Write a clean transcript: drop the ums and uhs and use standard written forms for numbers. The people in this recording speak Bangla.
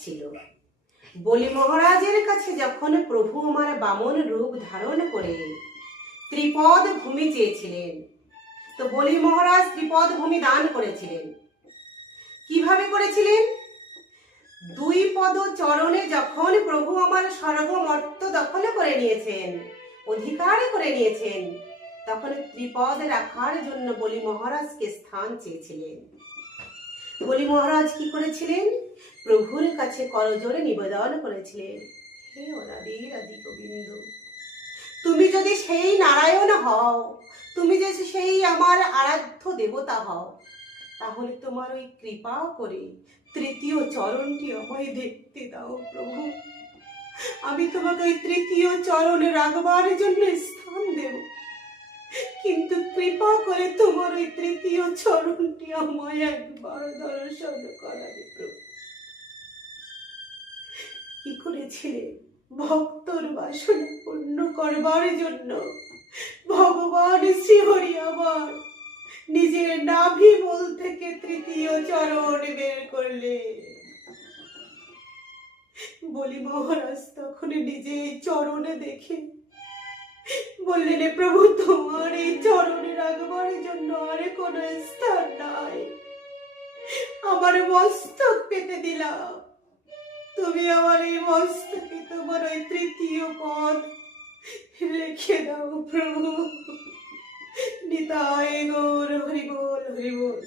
যাচ্ছিল। বলি মহারাজের কাছে যখন প্রভু আমার বামন রূপ ধারণ করে ত্রিপদ ভূমি চেয়েছিলেন, তো বলি মহারাজ ত্রিপদ ভূমি দান করেছিলেন। কিভাবে করেছিলেন? দুই পদ চরণে যখন প্রভু আমার স্বর্গমর্ত দখল করে নিয়েছেন, অধিকার করে নিয়েছেন, তখন ত্রিপদ রাখার জন্য বলি মহারাজকে স্থান চেয়েছিলেন। বলি মহারাজ কি করেছিলেন? প্রভুর কাছে করজোড়ে নিবেদন করেছিলেন, হে অনাদির আদি গোবিন্দ, তুমি যদি সেই নারায়ণ হও, তুমি যদি সেই আমার আরাধ্য দেবতা হও, তাহলে তোমার ওই কৃপা করে তৃতীয় চরণটি আমায় দেখতে দাও প্রভু। আমি তোমাকে ওই তৃতীয় চরণে রাখবার জন্য স্থান দেব, কিন্তু কৃপা করে তোমার ওই তৃতীয় চরণটি আমায় একবার দর্শন করাবে প্রভু। কি করেছিলে? ভক্তর বাসনা পূর্ণ করবার জন্য ভগবান শ্রীহরি আবার নিজের নাভি মূল থেকে তৃতীয় চরণ বের করলে। বলি মহারাজ তখন নিজে চরণে দেখে বললেন, প্রভু তোমার এই চরণে রাখবার জন্য আর কোন স্থান নাই, আমার মস্তক পেতে দিলাম, তুমি আমার এই মস্তকে তোমার ওই তৃতীয় পদ রেখে দাও প্রভু। নিতাই গৌর হরি বল হরি বল।